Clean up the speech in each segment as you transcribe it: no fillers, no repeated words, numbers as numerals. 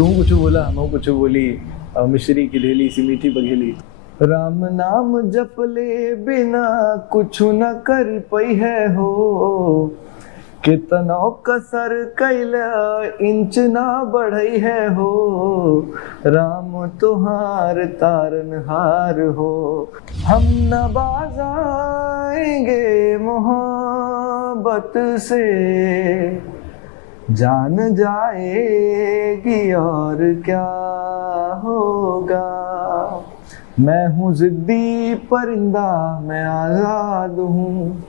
तू कुछ बोला हम कुछ बोली, मिश्री की ढेली सी मीठी बघेली। राम नाम जप ले बिना कुछ न कर पई है हो, कितनो कसर कैल इंच ना बढ़ई है हो। राम तुहार तारनहार हो, हम न बाजाएंगे मोहब्बत से, जान जाएगी और क्या होगा। मैं हूँ जिद्दी परिंदा, मैं आजाद हूँ।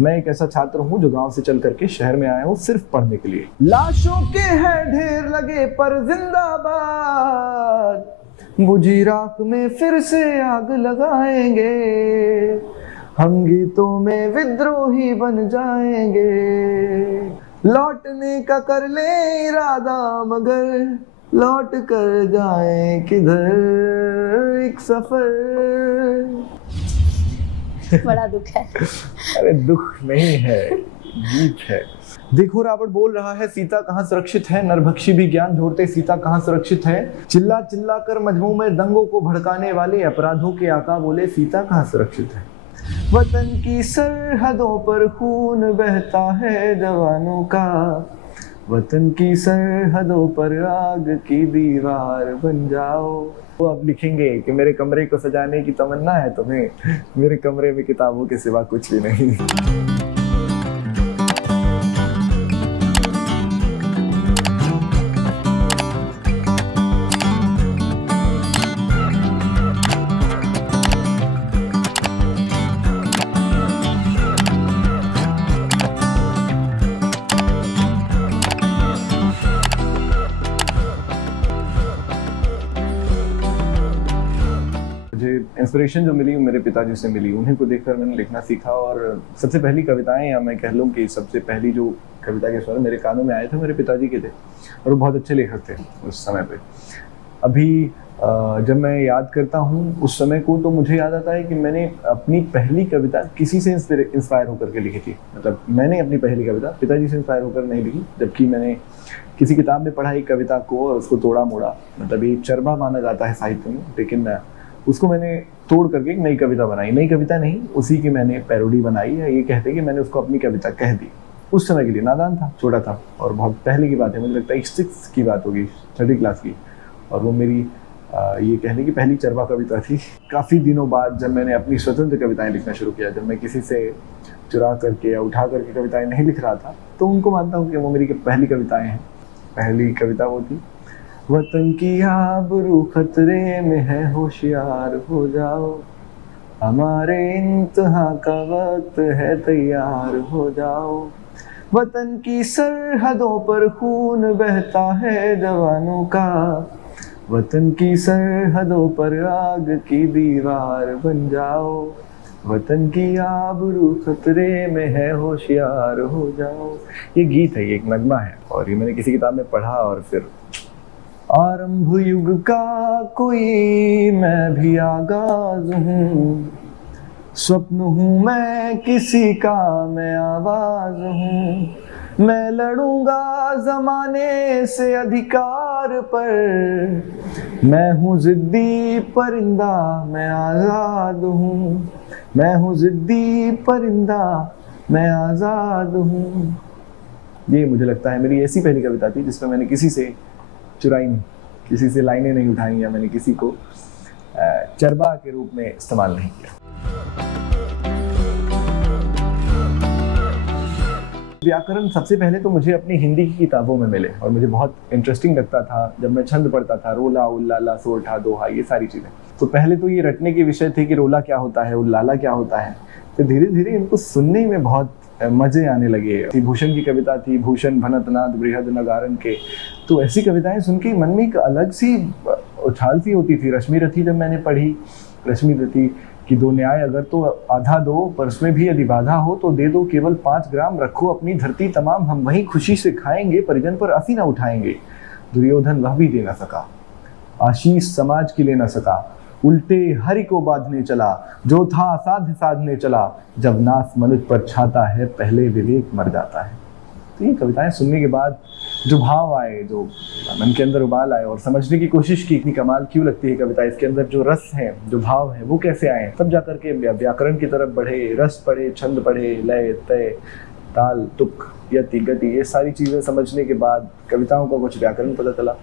मैं एक ऐसा छात्र हूँ जो गांव से चल करके शहर में आया हूँ सिर्फ पढ़ने के लिए। लाशों के हैं ढेर लगे पर जिंदाबाद, बुझी राख में फिर से आग लगाएंगे, हम गीतों में विद्रोही बन जाएंगे। लौटने का कर ले इरादा मगर लौट कर जाए किधर, एक सफर। बड़ा दुख है। अरे दुख नहीं है, गीत है। देखो रावण बोल रहा है सीता कहाँ सुरक्षित है, नरभक्षी भी ज्ञान ढूंढते सीता कहाँ सुरक्षित है। चिल्ला चिल्ला कर मजमू में दंगों को भड़काने वाले अपराधों के आका बोले सीता कहाँ सुरक्षित है। वतन की सरहदों पर खून बहता है जवानों का, वतन की सरहदों पर आग की दीवार बन जाओ। वो अब लिखेंगे कि मेरे कमरे को सजाने की तमन्ना है तुम्हें, मेरे कमरे में किताबों के सिवा कुछ भी नहीं। इंस्पिरेशन जो मिली मेरे पिताजी से मिली, उन्हीं को देखकर मैंने लिखना सीखा। और सबसे पहली कविताएं, या मैं कह लूँ कि सबसे पहली जो कविता के स्वर मेरे कानों में आए थे मेरे पिताजी के थे, और वो बहुत अच्छे लेखक थे उस समय पे। अभी जब मैं याद करता हूँ उस समय को, तो मुझे याद आता है कि मैंने अपनी पहली कविता किसी से इंस्पायर होकर के लिखी थी। मतलब मैंने अपनी पहली कविता पिताजी से इंस्पायर होकर नहीं लिखी, जबकि मैंने किसी किताब में पढ़ा एक कविता को और उसको तोड़ा मोड़ा। मतलब ये चरबा माना जाता है साहित्य में, लेकिन उसको मैंने तोड़ करके एक नई कविता बनाई। नई कविता नहीं, उसी की मैंने पैरोडी बनाई है। ये कहते कि मैंने उसको अपनी कविता कह दी। उस समय के लिए नादान था, छोटा था, और बहुत पहले की बात है, मुझे लगता है 6 की बात होगी, 3rd क्लास की। और वो मेरी ये कहने की पहली चरबा कविता थी। काफ़ी दिनों बाद जब मैंने अपनी स्वतंत्र कविताएं लिखना शुरू किया, जब मैं किसी से चुरा करके या उठा करके कविताएं नहीं लिख रहा था, तो उनको मानता हूँ कि वो मेरी पहली कविताएं हैं। पहली कविता वो थी, वतन की आबरू खतरे में है होशियार हो जाओ, हमारे इंतहा का वक्त है तैयार हो जाओ। वतन की सरहदों पर खून बहता है जवानों का, वतन की सरहदों पर आग की दीवार बन जाओ। वतन की आबरू खतरे में है होशियार हो जाओ। ये गीत है, ये एक नगमा है, और ये मैंने किसी किताब में पढ़ा। और फिर आरंभ युग का कोई मैं भी आगाज हूँ, स्वप्न हूँ मैं किसी का मैं आवाज हूँ। मैं लड़ूंगा जमाने से अधिकार पर, मैं हूँ जिद्दी परिंदा मैं आजाद हूँ। मैं हूँ जिद्दी परिंदा मैं आजाद हूँ। ये मुझे लगता है मेरी ऐसी पहली कविता थी जिसमें मैंने किसी से चुराई नहीं, किसी से लाइनें नहीं उठाई, या मैंने किसी को चरबा के रूप में इस्तेमाल नहीं किया। व्याकरण सबसे पहले तो मुझे अपनी हिंदी की किताबों में मिले, और मुझे बहुत इंटरेस्टिंग लगता था जब मैं छंद पढ़ता था। रोला उल्लाला सोरठा दोहा, ये सारी चीज़ें। तो पहले तो ये रटने के विषय थे कि रोला क्या होता है, उल्लाला क्या होता है। तो धीरे धीरे इनको सुनने में बहुत मजे आने लगे। भूषण की कविता थी, भूषण भनतनाद बृहद नगारन के। तो ऐसी कविताएं सुन के मन में एक अलग सी उछाल सी होती थी। रश्मि रथी जब मैंने पढ़ी, रश्मि रथी कि दो न्याय अगर तो आधा दो, पर उसमें भी यदि बाधा हो तो दे दो केवल 5 ग्राम, रखो अपनी धरती तमाम, हम वहीं खुशी से खाएंगे, परिजन पर असी न उठाएंगे। दुर्योधन वह भी दे न सका, आशीष समाज की ले न सका, उल्टे हरि को बांधने चला, जो था असाध्य साधने चला। जब नास मनुष्य पर छाता है, पहले विवेक मर जाता है। तो ये कविताएं सुनने के बाद जो भाव आए, जो मन के अंदर उबाल आए और समझने की कोशिश की इतनी कमाल क्यों लगती है कविता, इसके अंदर जो रस है, जो भाव है, वो कैसे आए, तब जाकर के व्याकरण की तरफ बढ़े, रस पढ़े, छंद पढ़े, लय, तय, ताल, तुक, यति, गति, ये सारी चीज़ें समझने के बाद कविताओं का कुछ व्याकरण पता चला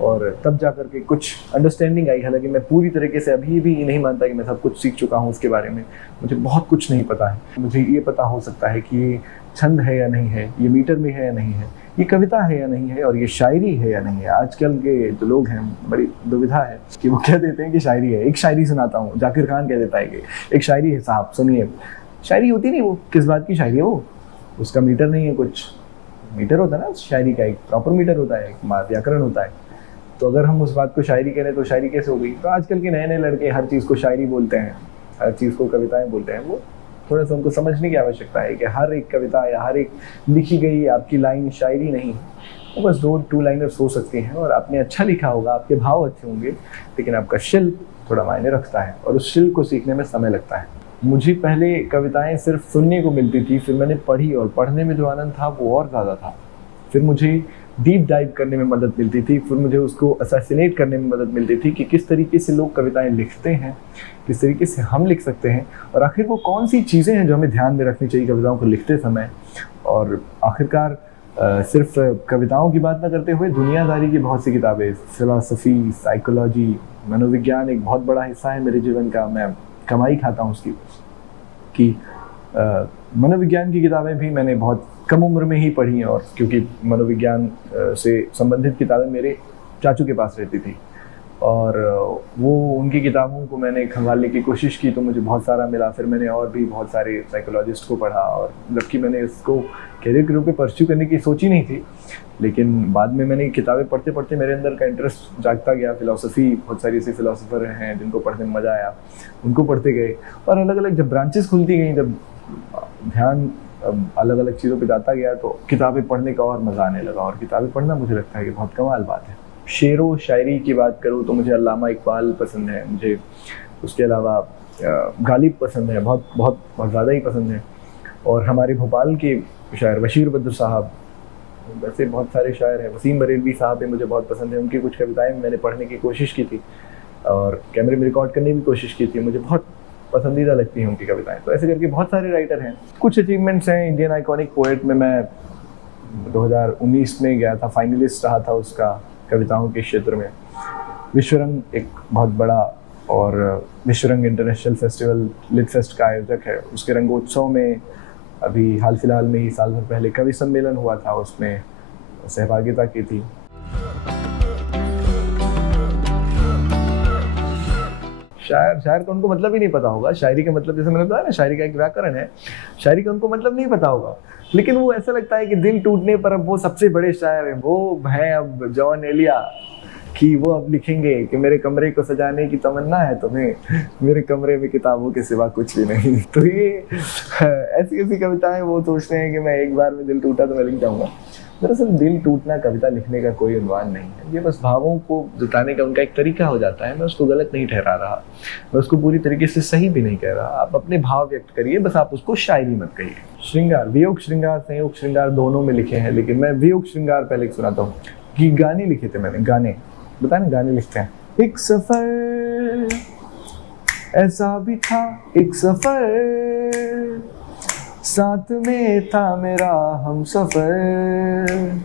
और तब जाकर के कुछ अंडरस्टैंडिंग आई। हालांकि मैं पूरी तरीके से अभी भी नहीं मानता कि मैं सब कुछ सीख चुका हूँ उसके बारे में, मुझे बहुत कुछ नहीं पता है। मुझे ये पता हो सकता है कि ये छंद है या नहीं है, ये मीटर में है या नहीं है, ये कविता है या नहीं है, और ये शायरी है या नहीं है। आजकल के जो लोग हैं बड़ी दुविधा है कि वो कह देते हैं कि शायरी है। एक शायरी सुनाता हूँ, जाकिर खान कह देता है कि एक शायरी है साहब सुनिए। शायरी होती नहीं, वो किस बात की शायरी है, वो उसका मीटर नहीं है, कुछ मीटर होता है ना शायरी का, एक प्रॉपर मीटर होता है, एक व्याकरण होता है। तो अगर हम उस बात को शायरी करें तो शायरी कैसे हो गई। तो आजकल के नए नए लड़के हर चीज़ को शायरी बोलते हैं, हर चीज़ को कविताएं बोलते हैं। वो थोड़ा सा उनको समझने की आवश्यकता है कि हर एक कविता या हर एक लिखी गई आपकी लाइन शायरी नहीं, वो बस 2 लाइनर्स हो सकती हैं और आपने अच्छा लिखा होगा, आपके भाव अच्छे होंगे, लेकिन आपका शिल्प थोड़ा मायने रखता है और उस शिल्प को सीखने में समय लगता है। मुझे पहले कविताएं सिर्फ सुनने को मिलती थी, फिर मैंने पढ़ी और पढ़ने में जो आनंद था वो और ज़्यादा था। फिर मुझे डीप डाइव करने में मदद मिलती थी, फिर मुझे उसको असैसिनेट करने में मदद मिलती थी कि किस तरीके से लोग कविताएं लिखते हैं, किस तरीके से हम लिख सकते हैं, और आखिर वो कौन सी चीज़ें हैं जो हमें ध्यान में रखनी चाहिए कविताओं को लिखते समय। और आखिरकार सिर्फ कविताओं की बात ना करते हुए दुनियादारी की बहुत सी किताबें, फिलॉसफी, साइकोलॉजी, मनोविज्ञान एक बहुत बड़ा हिस्सा है मेरे जीवन का। मैं कमाई खाता हूँ उसकी कि मनोविज्ञान की किताबें भी मैंने बहुत कम उम्र में ही पढ़ी, और क्योंकि मनोविज्ञान से संबंधित किताबें मेरे चाचू के पास रहती थी और वो उनकी किताबों को मैंने खंगालने की कोशिश की तो मुझे बहुत सारा मिला। फिर मैंने और भी बहुत सारे साइकोलॉजिस्ट को पढ़ा, और जबकि मैंने इसको कैरियर के रूप में परस्यू करने की सोची नहीं थी, लेकिन बाद में मैंने किताबें पढ़ते पढ़ते मेरे अंदर का इंटरेस्ट जागता गया। फिलॉसफी, बहुत सारी ऐसे फिलोसोफर हैं जिनको पढ़ने में मज़ा आया, उनको पढ़ते गए, और अलग अलग जब ब्रांचेस खुलती गई, जब ध्यान अलग अलग चीज़ों पे जाता गया तो किताबें पढ़ने का और मज़ा आने लगा। और किताबें पढ़ना मुझे लगता है कि बहुत कमाल बात है। शेरो शायरी की बात करूँ तो मुझे अल्लामा इकबाल पसंद है, मुझे उसके अलावा गालिब पसंद है, बहुत बहुत बहुत ज़्यादा ही पसंद है। और हमारे भोपाल के शायर बशीर बद्र साहब, वैसे बहुत सारे शायर हैं, वसीम बरेलवी साहब भी मुझे बहुत पसंद है। उनकी कुछ कविताएं मैंने पढ़ने की कोशिश की थी और कैमरे में रिकॉर्ड करने की कोशिश की थी, मुझे बहुत पसंदीदा लगती हैं उनकी कविताएं। तो ऐसे करके बहुत सारे राइटर हैं। कुछ अचीवमेंट्स हैं, इंडियन आइकॉनिक पोएट में मैं 2019 में गया था, फाइनलिस्ट रहा था उसका कविताओं के क्षेत्र में। विश्वरंग एक बहुत बड़ा और Vishwarang international festival lit fest का आयोजक है, उसके रंगोत्सव में अभी हाल फिलहाल में ही साल भर पहले कवि सम्मेलन हुआ था, उसमें सहभागिता की थी। शायर का उनको मतलब ही नहीं पता होगा। शायरी का मतलब, जैसे मैंने बताया ना, शायरी का एक व्याकरण है, शायरी का उनको मतलब नहीं पता होगा, लेकिन वो ऐसा लगता है कि दिल टूटने पर अब वो सबसे बड़े शायर हैं। वो हैं अब जॉन एलिया कि वो अब लिखेंगे कि मेरे कमरे को सजाने की तमन्ना है तुम्हें, मेरे कमरे में किताबों के सिवा कुछ भी नहीं। तो ये ऐसी ऐसी कविताएं वो सोचते हैं कि मैं एक बार में दिल टूटा तो मैं लिख जाऊंगा। दरअसल दिल टूटना कविता लिखने का कोई उन्वान नहीं है, ये बस भावों को जताने का उनका एक तरीका हो जाता है। मैं उसको गलत नहीं ठहरा रहा, मैं उसको पूरी तरीके से सही भी नहीं कह रहा। आप अपने भाव व्यक्त करिए, बस आप उसको शायरी मत कहिए। श्रृंगार, वियोग श्रृंगार, संयोग श्रृंगार दोनों में लिखे हैं, लेकिन मैं वियोग श्रृंगार पहले सुनाता हूँ कि गाने लिखे थे मैंने। गाने बताए ना, गाने लिखते हैं। एक सफर ऐसा भी था, एक सफर साथ में था मेरा हम सफर,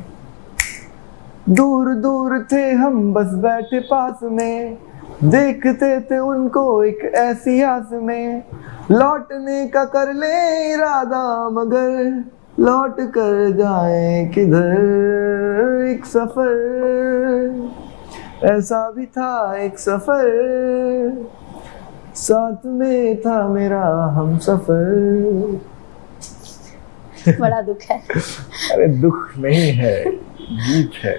दूर दूर थे हम बस बैठे पास में, देखते थे उनको एक ऐसी आस में, लौटने का कर ले इरादा मगर लौट कर जाए किधर। एक सफर ऐसा भी था, एक सफर साथ में था मेरा हम सफर। बड़ा दुख है। अरे दुख नहीं है, गीत है।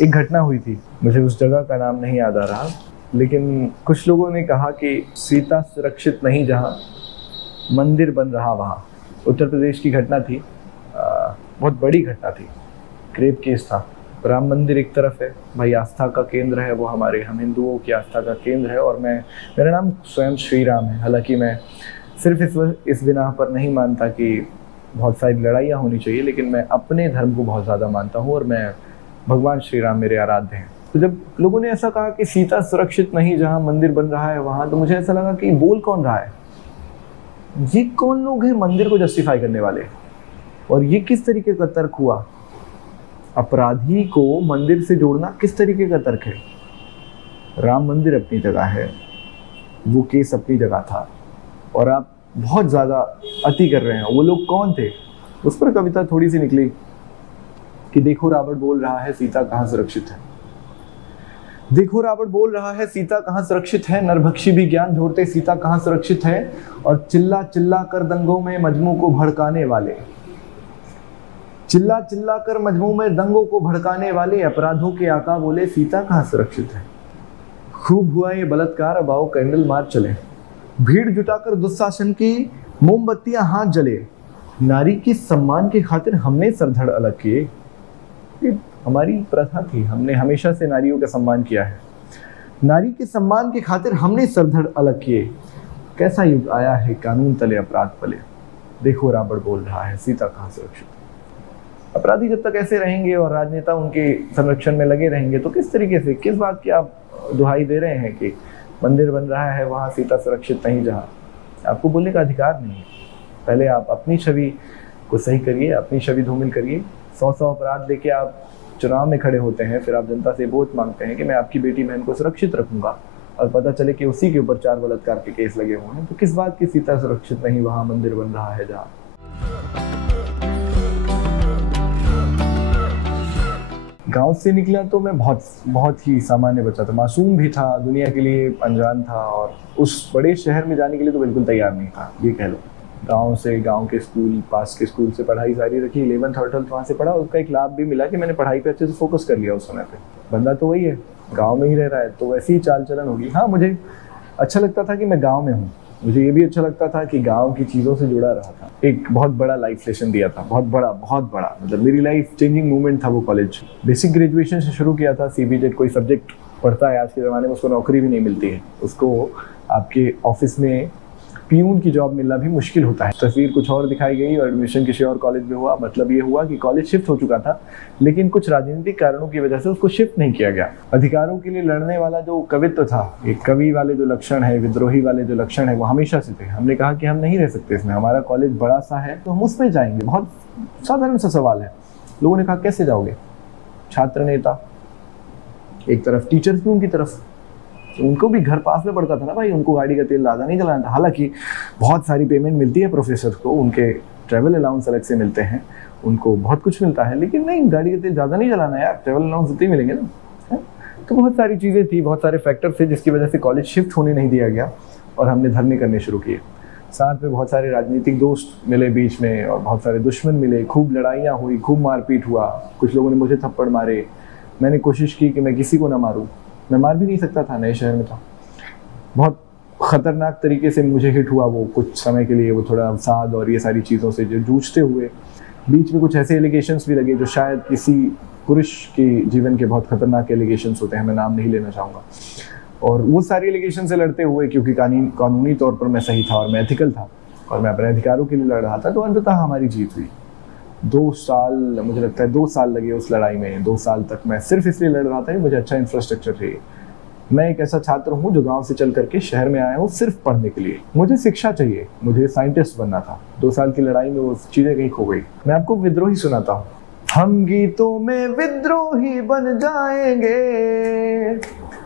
एक घटना हुई थी, मुझे उस जगह का नाम नहीं याद आ रहा, लेकिन कुछ लोगों ने कहा कि सीता सुरक्षित नहीं जहाँ मंदिर बन रहा वहाँ। उत्तर प्रदेश की घटना थी, बहुत बड़ी घटना थी, क्रेप केस था। राम मंदिर एक तरफ है, भाई आस्था का केंद्र है वो, हम हिंदुओं की आस्था का केंद्र है, और मेरा नाम स्वयं श्री राम है। हालांकि मैं सिर्फ इस बिना पर नहीं मानता कि बहुत सारी लड़ाइयाँ होनी चाहिए, लेकिन मैं अपने धर्म को बहुत ज़्यादा मानता हूँ और मैं भगवान श्री राम मेरे आराध्य हैं। तो जब लोगों ने ऐसा कहा कि सीता सुरक्षित नहीं जहाँ मंदिर बन रहा है वहाँ, तो मुझे ऐसा लगा कि बोल कौन रहा है, ये कौन लोग हैं मंदिर को जस्टिफाई करने वाले, और ये किस तरीके का तर्क हुआ। अपराधी को मंदिर से जोड़ना किस तरीके का तर्क है। राम मंदिर अपनी जगह है, वो केस अपनी जगह था, और आप बहुत ज़्यादा अति कर रहे हैं। वो लोग कौन थे, उस पर कविता थोड़ी सी निकली कि देखो रावण बोल रहा है सीता कहाँ सुरक्षित है। देखो रावण बोल रहा है सीता कहाँ सुरक्षित है, नरभक्षी भी ज्ञान ढूंढते सीता कहाँ सुरक्षित है, और चिल्ला चिल्ला कर दंगों में मजनू को भड़काने वाले, चिल्ला चिल्ला कर मजनू में दंगों को भड़काने वाले अपराधों के आका बोले सीता कहाँ सुरक्षित है। खूब हुआ ये बलात्कार, अब आओ कैंडल मार चले, भीड़ जुटाकर दुशासन की मोमबत्तियां हाथ जले, नारी के सम्मान के खातिर हमने सरधड़ अलग किए। हमारी प्रथा थी, हमने हमेशा से नारियों का सम्मान किया है, नारी के सम्मान के खातिर हमने सरधड़ अलग किए। कैसा युग आया है कानून तले अपराध पले, देखो रावण बोल रहा है सीता कहाँ सुरक्षित। अपराधी जब तक ऐसे रहेंगे और राजनेता उनके संरक्षण में लगे रहेंगे, तो किस तरीके से, किस बात की आप दुहाई दे रहे हैं कि मंदिर बन रहा है वहाँ सीता सुरक्षित नहीं जहाँ। आपको बोलने का अधिकार नहीं है। पहले आप अपनी छवि को सही करिए, अपनी छवि धूमिल करिए। 100 अपराध लेके आप चुनाव में खड़े होते हैं, फिर आप जनता से वोट मांगते हैं कि मैं आपकी बेटी बहन को सुरक्षित रखूंगा, और पता चले कि उसी के ऊपर 4 बलात्कार के केस लगे हुए हैं। तो किस बात की सीता सुरक्षित नहीं वहाँ मंदिर बन रहा है जहाँ। गांव से निकला तो मैं बहुत ही सामान्य बच्चा था, मासूम भी था, दुनिया के लिए अनजान था, और उस बड़े शहर में जाने के लिए तो बिल्कुल तैयार नहीं था, ये कह लो। गांव से, गांव के स्कूल, पास के स्कूल से पढ़ाई जारी रखी, 11th और 12th वहाँ से पढ़ा। उसका एक लाभ भी मिला कि मैंने पढ़ाई पे अच्छे से फोकस कर लिया उस समय पे। बंदा तो वही है, गाँव में ही रह रहा है, तो वैसी ही चाल चलन होगी। हाँ, मुझे अच्छा लगता था कि मैं गाँव में हूँ, मुझे ये भी अच्छा लगता था कि गांव की चीज़ों से जुड़ा रहा था। एक बहुत बड़ा लाइफ लेसन दिया था, बहुत बड़ा, मतलब मेरी लाइफ चेंजिंग मूवमेंट था वो कॉलेज। बेसिक ग्रेजुएशन से शुरू किया था, CBTET कोई सब्जेक्ट पढ़ता है आज के ज़माने में उसको नौकरी भी नहीं मिलती है, उसको आपके ऑफिस में पियून की जॉब मिलना भी मुश्किल होता है। तस्वीर कुछ और दिखाई गई और एडमिशन किसी और कॉलेज में हुआ। मतलब ये हुआ कि कॉलेज शिफ्ट हो चुका था, लेकिन कुछ राजनीतिक कारणों की वजह से उसको शिफ्ट नहीं किया गया। अधिकारों के लिए लड़ने वाला जो कवित्व था, एक कवि वाले जो लक्षण है, विद्रोही वाले जो लक्षण है, वो हमेशा से थे। हमने कहा कि हम नहीं रह सकते इसमें, हमारा कॉलेज बड़ा सा है तो हम उसमें जाएंगे। बहुत साधारण सा सवाल है। लोगों ने कहा कैसे जाओगे? छात्र नेता एक तरफ, टीचर्स भी उनकी तरफ, उनको भी घर पास में पड़ता था ना भाई, उनको गाड़ी का तेल ज़्यादा नहीं जलाना था। हालांकि बहुत सारी पेमेंट मिलती है प्रोफेसर को, उनके ट्रैवल अलाउंस अलग से मिलते हैं, उनको बहुत कुछ मिलता है, लेकिन नहीं, गाड़ी का तेल ज़्यादा नहीं जलाना यार, ट्रैवल अलाउंस इतने मिलेंगे ना। तो बहुत सारी चीज़ें थी, बहुत सारे फैक्टर थे जिसकी वजह से कॉलेज शिफ्ट होने नहीं दिया गया और हमने धरने करने शुरू किए। साथ में बहुत सारे राजनीतिक दोस्त मिले बीच में और बहुत सारे दुश्मन मिले, खूब लड़ाइयाँ हुई, खूब मारपीट हुआ। कुछ लोगों ने मुझे थप्पड़ मारे, मैंने कोशिश की कि मैं किसी को ना मारूं, मैं मार भी नहीं सकता था, नए शहर में था। बहुत ख़तरनाक तरीके से मुझे हिट हुआ वो कुछ समय के लिए, वो थोड़ा अवसाद और ये सारी चीज़ों से जो जूझते हुए बीच में कुछ ऐसे एलिगेशंस भी लगे जो शायद किसी पुरुष के जीवन के बहुत खतरनाक एलिगेशंस होते हैं, मैं नाम नहीं लेना चाहूँगा। और वो सारी एलिगेशन से लड़ते हुए, क्योंकि कानूनी तौर पर मैं सही था और मैं एथिकल था और मैं अपने अधिकारों के लिए लड़ रहा था, तो अंततः हमारी जीत हुई। 2 साल, मुझे लगता है 2 साल लगे उस लड़ाई में। 2 साल तक मैं सिर्फ इसलिए लड़ रहा था कि मुझे अच्छा इंफ्रास्ट्रक्चर चाहिए। मैं एक ऐसा छात्र हूँ जो गांव से चल करके शहर में आया हूँ सिर्फ पढ़ने के लिए। मुझे शिक्षा चाहिए, मुझे साइंटिस्ट बनना था। 2 साल की लड़ाई में वो चीज़ें कहीं खो गई। मैं आपको विद्रोही सुनाता हूँ। हम गीतों में विद्रोही बन जाएंगे,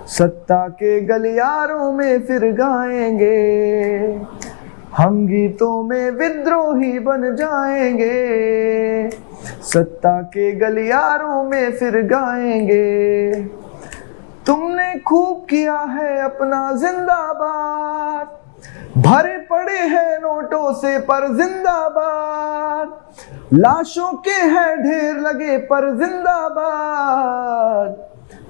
सत्ता के गलियारों में फिर गाएंगे। हम गीतों में विद्रोही बन जाएंगे, सत्ता के गलियारों में फिर गाएंगे। तुमने खूब किया है अपना जिंदाबाद, भरे पड़े हैं नोटों से पर जिंदाबाद। लाशों के हैं ढेर लगे पर जिंदाबाद।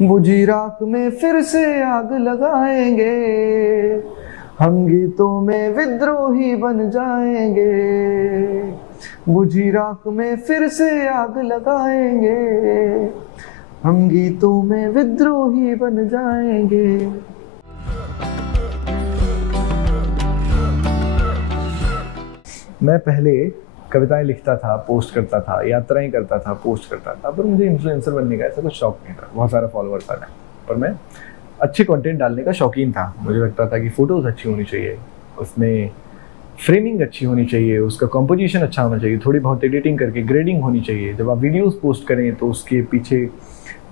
बुझी राख में फिर से आग लगाएंगे। हम गीतों में विद्रोही बन जाएंगे, बुझी राख में फिर से आग लगाएंगे। हम गीतों में विद्रोही बन जाएंगे। मैं पहले कविताएं लिखता था, पोस्ट करता था, यात्राएं करता था, पोस्ट करता था, पर मुझे इन्फ्लुएंसर बनने का ऐसा कुछ शौक नहीं था। बहुत सारा फॉलोअर था मैं, पर मैं अच्छे कंटेंट डालने का शौकीन था। मुझे लगता था कि फ़ोटोज़ अच्छी होनी चाहिए, उसमें फ्रेमिंग अच्छी होनी चाहिए, उसका कंपोजिशन अच्छा होना चाहिए, थोड़ी बहुत एडिटिंग करके ग्रेडिंग होनी चाहिए। जब आप वीडियोस पोस्ट करें तो उसके पीछे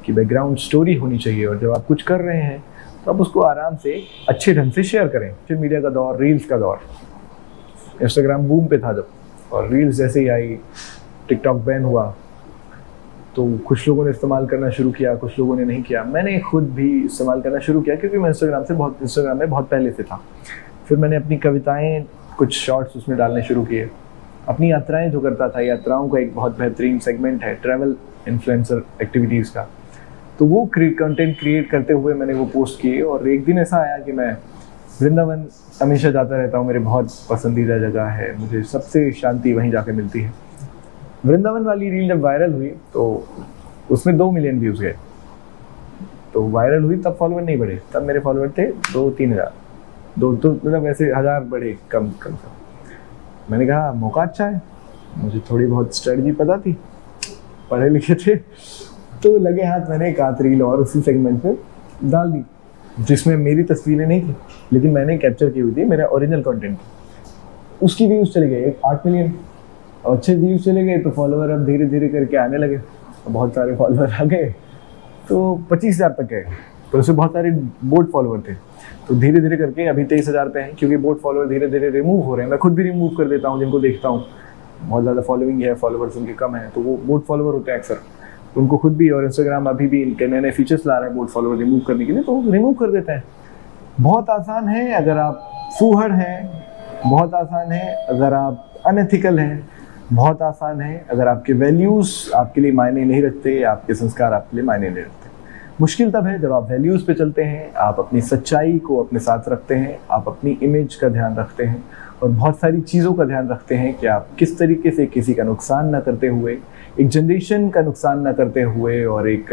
की बैकग्राउंड स्टोरी होनी चाहिए, और जब आप कुछ कर रहे हैं तो आप उसको आराम से अच्छे ढंग से शेयर करें। सोशल मीडिया का दौर, रील्स का दौर, इंस्टाग्राम बूम पे था जब, और रील्स जैसे ही आई, टिकटॉक बैन हुआ, तो कुछ लोगों ने इस्तेमाल करना शुरू किया, कुछ लोगों ने नहीं किया। मैंने खुद भी इस्तेमाल करना शुरू किया क्योंकि मैं इंस्टाग्राम में बहुत पहले से था। फिर मैंने अपनी कविताएं, कुछ शॉर्ट्स उसमें डालने शुरू किए। अपनी यात्राएं जो करता था, यात्राओं का एक बहुत बेहतरीन सेगमेंट है ट्रैवल इन्फ्लुएंसर एक्टिविटीज़ का, तो वो कंटेंट क्रिएट करते हुए मैंने वो पोस्ट किए। और एक दिन ऐसा आया कि मैं वृंदावन हमेशा जाता रहता हूँ, मेरे बहुत पसंदीदा जगह है, मुझे सबसे शांति वहीं जाके मिलती है। वृंदावन वाली रील जब वायरल हुई तो उसमें 2 मिलियन व्यूज़ गए। तो वायरल हुई तब फॉलोअर नहीं बढ़े, तब मेरे फॉलोअर थे 2-3 हज़ार, तो मतलब ऐसे 1000 बढ़े कम कम। मैंने कहा मौका अच्छा है, मुझे थोड़ी बहुत स्ट्रेटजी पता थी, पढ़े लिखे थे, तो लगे हाथ मैंने एक आध रील और उसी सेगमेंट पे डाल दी, जिसमें मेरी तस्वीरें नहीं थी लेकिन मैंने कैप्चर की हुई थी मेरा ओरिजिनल कंटेंट। उसकी व्यूज़ चले गए 8 मिलियन, और अच्छे व्यूज़ चले गए तो फॉलोअर अब धीरे धीरे करके आने लगे, बहुत सारे फॉलोअर आ गए, तो 25,000 तक गए। तो उसमें बहुत सारे बोट फॉलोअर थे, तो धीरे धीरे करके अभी 23,000 पे हैं, क्योंकि बोट फॉलोअर धीरे धीरे रिमूव हो रहे हैं। मैं खुद भी रिमूव कर देता हूँ, जिनको देखता हूँ बहुत ज़्यादा फॉलोइंग है, फॉलोअर्स उनके कम है, तो वो बोट फॉलोअर होते हैं अक्सर, उनको खुद भी। और इंस्टाग्राम अभी भी इनके नए नए फीचर्स ला रहे हैं बोट फॉलोअर रिमूव करने के लिए, तो रिमूव कर देते हैं। बहुत आसान है अगर आप फूहड़ हैं, बहुत आसान है अगर आप अनएथिकल हैं, बहुत आसान है अगर आपके वैल्यूज़ आपके लिए मायने नहीं रखते, आपके संस्कार आपके लिए मायने नहीं रखते। मुश्किल तब है जब आप वैल्यूज़ पे चलते हैं, आप अपनी सच्चाई को अपने साथ रखते हैं, आप अपनी इमेज का ध्यान रखते हैं, और बहुत सारी चीज़ों का ध्यान रखते हैं कि आप किस तरीके से किसी का नुकसान ना करते हुए, एक जनरेशन का नुकसान ना करते हुए, और एक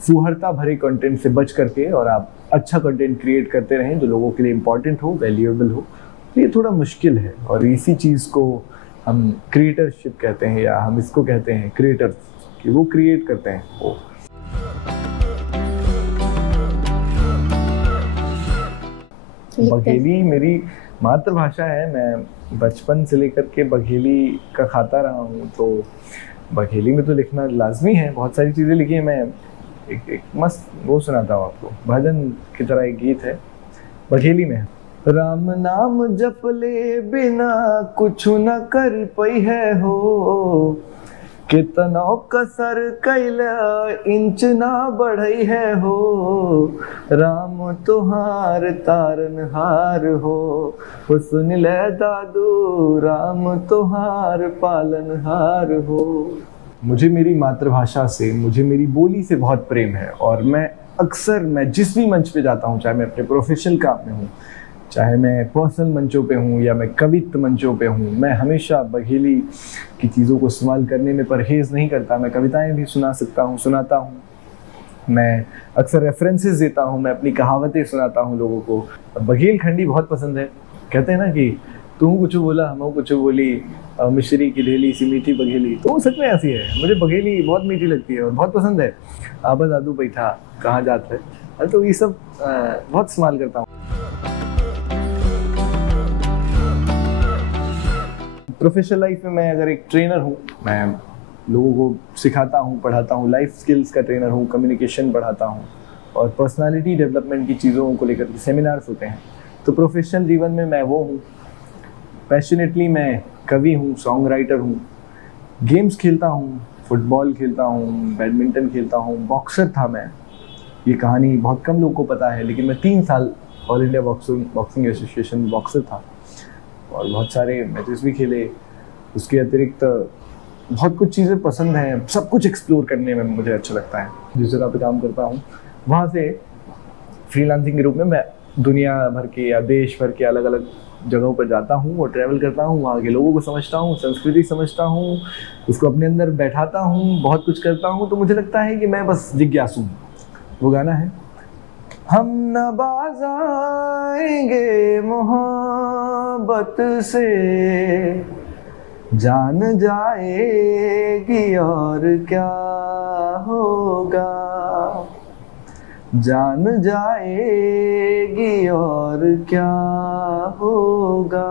फूहड़ता भरे कंटेंट से बच करके, और आप अच्छा कंटेंट क्रिएट करते रहें जो लोगों के लिए इम्पॉर्टेंट हो, वैल्यूएबल हो। तो ये थोड़ा मुश्किल है, और इसी चीज़ को हम क्रिएटरशिप कहते हैं, या हम इसको कहते हैं क्रिएटर्स, कि वो क्रिएट करते हैं वो। बघेली मेरी मातृभाषा है, मैं बचपन से लेकर के बघेली का खाता रहा हूँ, तो बघेली में तो लिखना लाजमी है। बहुत सारी चीज़ें लिखी हैं। मैं एक मस्त वो सुनाता हूँ आपको, भजन की तरह एक गीत है बघेली में। राम नाम जप ले बिना कुछ न कर पई है हो, कितनो कसर कैला इंच ना बढ़ई है हो, राम तुहार तारनहार हो, सुन ले दादू राम तुहार पालनहार हो। मुझे मेरी मातृभाषा से, मुझे मेरी बोली से बहुत प्रेम है, और मैं जिस भी मंच पे जाता हूँ, चाहे मैं अपने प्रोफेशनल काम में हूँ, चाहे मैं पर्सनल मंचों पे हूँ या मैं कवित्व मंचों पे हूँ, मैं हमेशा बघेली की चीज़ों को इस्तेमाल करने में परहेज़ नहीं करता। मैं कविताएं भी सुनाता हूँ, मैं अक्सर रेफरेंसेस देता हूँ, मैं अपनी कहावतें सुनाता हूँ लोगों को। बघेल खंडी बहुत पसंद है। कहते हैं ना कि तू कुछ बोला हम कुछ बोली, मिश्री की ढेली सी मीठी बघेली, तो वो सच में ऐसी है। मुझे बघेली बहुत मीठी लगती है और बहुत पसंद है। आबा दादू बैठा कहाँ जात है, तो ये सब बहुत इस्तेमाल करता हूँ। प्रोफेशनल लाइफ में मैं अगर एक ट्रेनर हूँ, मैं लोगों को सिखाता हूँ, पढ़ाता हूँ, लाइफ स्किल्स का ट्रेनर हूँ, कम्युनिकेशन पढ़ाता हूँ, और पर्सनालिटी डेवलपमेंट की चीज़ों को लेकर सेमिनार्स होते हैं। तो प्रोफेशनल जीवन में मैं वो हूँ। पैशनेटली मैं कवि हूँ, सॉन्ग राइटर हूँ, गेम्स खेलता हूँ, फुटबॉल खेलता हूँ, बैडमिंटन खेलता हूँ, बॉक्सर था मैं। ये कहानी बहुत कम लोगों को पता है, लेकिन मैं 3 साल ऑल इंडिया बॉक्सिंग एसोसिएशन में बॉक्सर था, और बहुत सारे मैचेस भी खेले। उसके अतिरिक्त बहुत कुछ चीज़ें पसंद हैं, सब कुछ एक्सप्लोर करने में मुझे अच्छा लगता है। जिस जगह पे काम करता हूँ वहाँ से फ्रीलांसिंग के रूप में मैं दुनिया भर के या देश भर के अलग अलग जगहों पर जाता हूँ और ट्रैवल करता हूँ, वहाँ के लोगों को समझता हूँ, संस्कृति समझता हूँ, उसको अपने अंदर बैठाता हूँ, बहुत कुछ करता हूँ। तो मुझे लगता है कि मैं बस जिज्ञासु हूँ। वो गाना है, हम न बाज आएंगे मोहब्बत से, जान जाएगी और क्या होगा, जान जाएगी और क्या होगा।